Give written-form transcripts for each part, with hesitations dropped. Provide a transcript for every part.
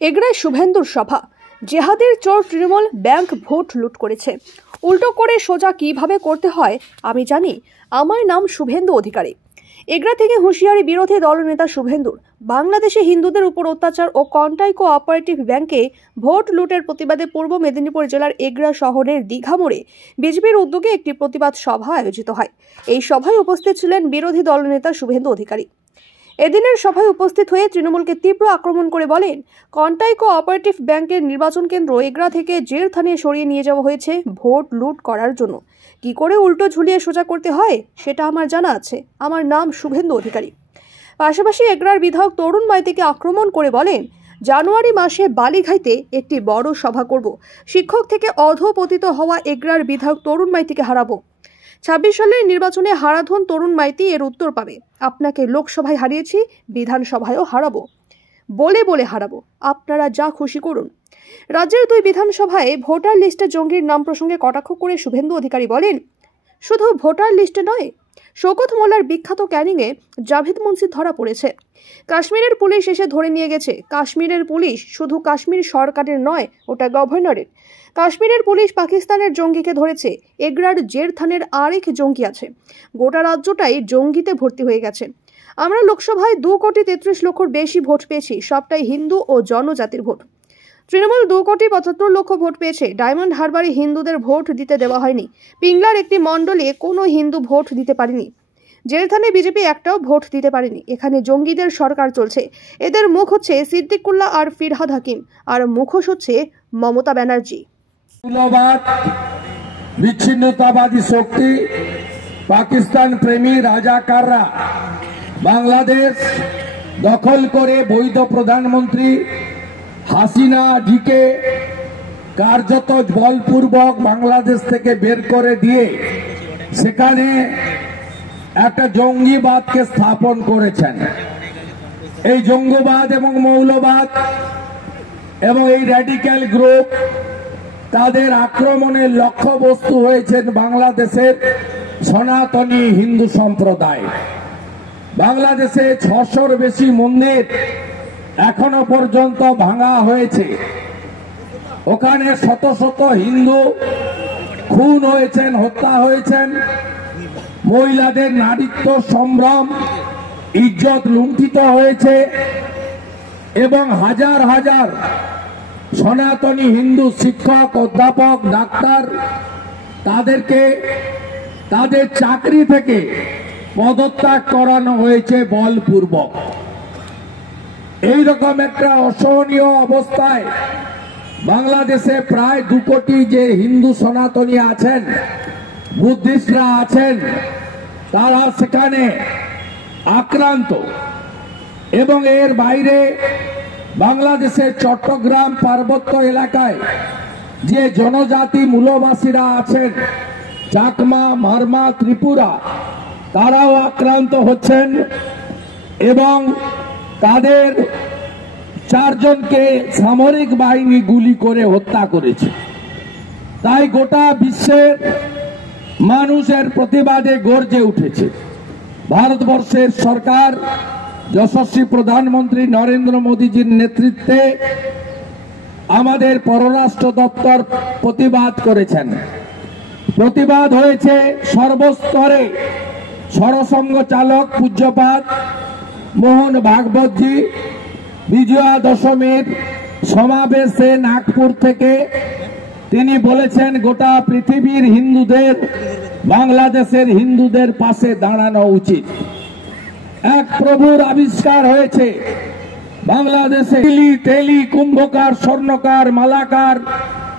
এগড়ায় শুভেন্দুর সভা। জেহাদের চোর তৃণমূল ব্যাংক ভোট লুট করেছে। উল্টো করে সোজা কিভাবে করতে হয় আমি জানি। আমার নাম শুভেন্দু অধিকারী। এগড়া থেকে হুঁশিয়ারি বিরোধী দলনেতা শুভেন্দুর। বাংলাদেশে হিন্দুদের উপর অত্যাচার ও কন্টাই কোঅপারেটিভ ব্যাংকে ভোট লুটের প্রতিবাদে পূর্ব মেদিনীপুর জেলার এগড়া শহরের দীঘা মোড়ে বিজেপির উদ্যোগে একটি প্রতিবাদ সভা আয়োজিত হয়। এই সভায় উপস্থিত ছিলেন বিরোধী দলনেতা শুভেন্দু অধিকারী। এদিনের সভায় উপস্থিত হয়ে তৃণমূলকে তীব্র আক্রমণ করে বলেন, কন্টাই কোঅপারেটিভ ব্যাংকের নির্বাচন কেন্দ্র এগড়া থেকে জের থানায় সরিয়ে নিয়ে যাওয়া হয়েছে ভোট লুট করার জন্য। কি করে উল্টো ঝুলিয়ে সোজা করতে হয় সেটা আমার জানা আছে। আমার নাম শুভেন্দু অধিকারী। পাশাপাশি এগড়ার বিধায়ক তরুণ মাইতিকে আক্রমণ করে বলেন, জানুয়ারি মাসে বালিঘাইতে একটি বড় সভা করব। শিক্ষক থেকে অধপতিত হওয়া এগড়ার বিধায়ক তরুণ মাইতিকে হারাবো। ২৬ সালের নির্বাচনে হারাধন তরুণ মাইতি এর উত্তর পাবে। আপনাকে লোকসভায় হারিয়েছি, বিধানসভায়ও হারাবো। বলে বলে হারাবো। আপনারা যা খুশি করুন। রাজ্যের 2 বিধানসভায় ভোটার লিস্টে জঙ্গির নাম প্রসঙ্গে কটাক্ষ করে শুভেন্দু অধিকারী বলেন, শুধু ভোটার লিস্টে নয়, শওকত মোল্লার বিখ্যাত ক্যানিংয়ে জাভেদ মুন্সি ধরা পড়েছে। কাশ্মীরের পুলিশ এসে ধরে নিয়ে গেছে। কাশ্মীরের পুলিশ শুধু কাশ্মীর সরকারের নয়, ওটা গভর্নরের। কাশ্মীরের পুলিশ পাকিস্তানের জঙ্গিকে ধরেছে। এগড়ার জের থানের আরেক জঙ্গি আছে। গোটা রাজ্যটাই জঙ্গিতে ভর্তি হয়ে গেছে। আমরা লোকসভায় 2,33,00,000 বেশি ভোট পেয়েছি। সবটাই হিন্দু ও জনজাতির ভোট। তৃণমূল 2,75,00,000 ভোট পেয়েছে। ডায়মন্ড হারবারে হিন্দুদের ভোট দিতে দেওয়া হয়নি। পিংলার একটি মণ্ডলে কোনো হিন্দু ভোট দিতে পারেনি। জেলথানে বিজেপি একটাও ভোট দিতে পারেনি। এখানে জঙ্গিদের সরকার চলছে। এদের মুখ হচ্ছে সিদ্দিকুল্লাহ আর ফিরহাদ হাকিম, আর মুখোশ হচ্ছে মমতা ব্যানার্জি। বিচ্ছিন্নতাবাদী শক্তি, পাকিস্তান প্রেমী রাজাকাররা বাংলাদেশ দখল করে বৈধ প্রধানমন্ত্রী হাসিনা জিকে কার্যত বলপূর্বক বাংলাদেশ থেকে বের করে দিয়ে সেখানে একটা জঙ্গিবাদকে স্থাপন করেছেন। এই জঙ্গিবাদ এবং মৌলবাদ এবং এই র্যাডিক্যাল গ্রুপ তাদের আক্রমণের লক্ষ্যবস্তু হয়েছেন বাংলাদেশের সনাতনী হিন্দু সম্প্রদায়। বাংলাদেশে 600-র বেশি মন্দির এখনো পর্যন্ত ভাঙা হয়েছে। ওখানে শত শত হিন্দু খুন হয়েছেন, হত্যা হয়েছেন। মহিলাদের নারীত্ব সম্ভ্রম, ইজ্জত লুণ্ঠিত হয়েছে এবং হাজার হাজার সনাতনী হিন্দু শিক্ষক, অধ্যাপক, ডাক্তার তাদেরকে তাদের চাকরি থেকে পদত্যাগ করানো হয়েছে বলপূর্বক। এইরকম একটা অসহনীয় অবস্থায় বাংলাদেশে প্রায় 2 কোটি যে হিন্দু সনাতনী আছেন, বুদ্ধিস্টরা আছেন, তারা সেখানে আক্রান্ত। এবং এর বাইরে বাংলাদেশের চট্টগ্রাম পার্বত্য এলাকায় যে জনজাতি মূলবাসীরা আছেন, চাকমা, মারমা, ত্রিপুরা, তারাও আক্রান্ত হচ্ছেন এবং তাদের 4 জনকে সামরিক বাহিনী গুলি করে হত্যা করেছে। তাই গোটা বিশ্বের মানুষের প্রতিবাদে গর্জে উঠেছে। ভারতবর্ষের সরকার যশস্বী প্রধানমন্ত্রী নরেন্দ্র মোদীজির নেতৃত্বে আমাদের পররাষ্ট্র দপ্তর প্রতিবাদ করেছেন। প্রতিবাদ হয়েছে সর্বস্তরে। সরসংঘ চালক পূজ্যপাদ মোহন ভাগবতজি বিজয়া দশমীর সমাবেশে নাগপুর থেকে তিনি বলেছেন, গোটা পৃথিবীর হিন্দুদের বাংলাদেশের হিন্দুদের পাশে দাঁড়ানো উচিত। এক প্রভুর আবিষ্কার হয়েছে বাংলাদেশে। তেলি, কুম্ভকার, স্বর্ণকার, মালাকার,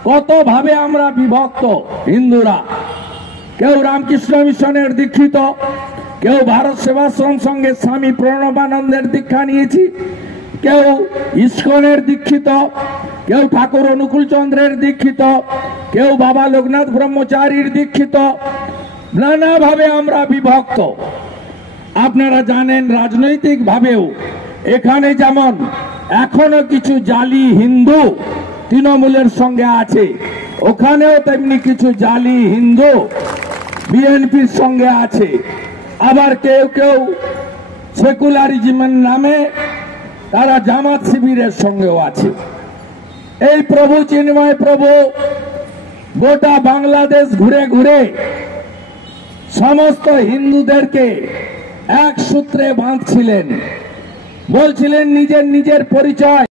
কত ভাবে আমরা বিভক্ত হিন্দুরা। কেউ রামকৃষ্ণ মিশনের দীক্ষিত, কেউ ভারত সেবাশ্রম সঙ্গে স্বামী প্রণবানন্দের দীক্ষা নিয়েছি, কেউ ইস্কনের দীক্ষিত, কেউ ঠাকুর অনুকূল চন্দ্রের দীক্ষিত, কেউ বাবা লোকনাথ ব্রহ্মচারীর দীক্ষিত। নানাভাবে আমরা বিভক্ত। আপনারা জানেন রাজনৈতিক ভাবেও এখানে যেমন এখনো কিছু জালি হিন্দু তৃণমূলের সঙ্গে আছে, ওখানেও তেমনি কিছু জালি হিন্দু বিএনপির সঙ্গে আছে। আবার কেউ কেউ সেকুলারিজমের নামে তারা জামাত শিবিরের সঙ্গেও আছে। এই প্রভু চিন্ময় প্রভু গোটা বাংলাদেশ ঘুরে ঘুরে সমস্ত হিন্দুদেরকে এক সূত্রে বাঁধছিলেন, বলছিলেন নিজের পরিচয়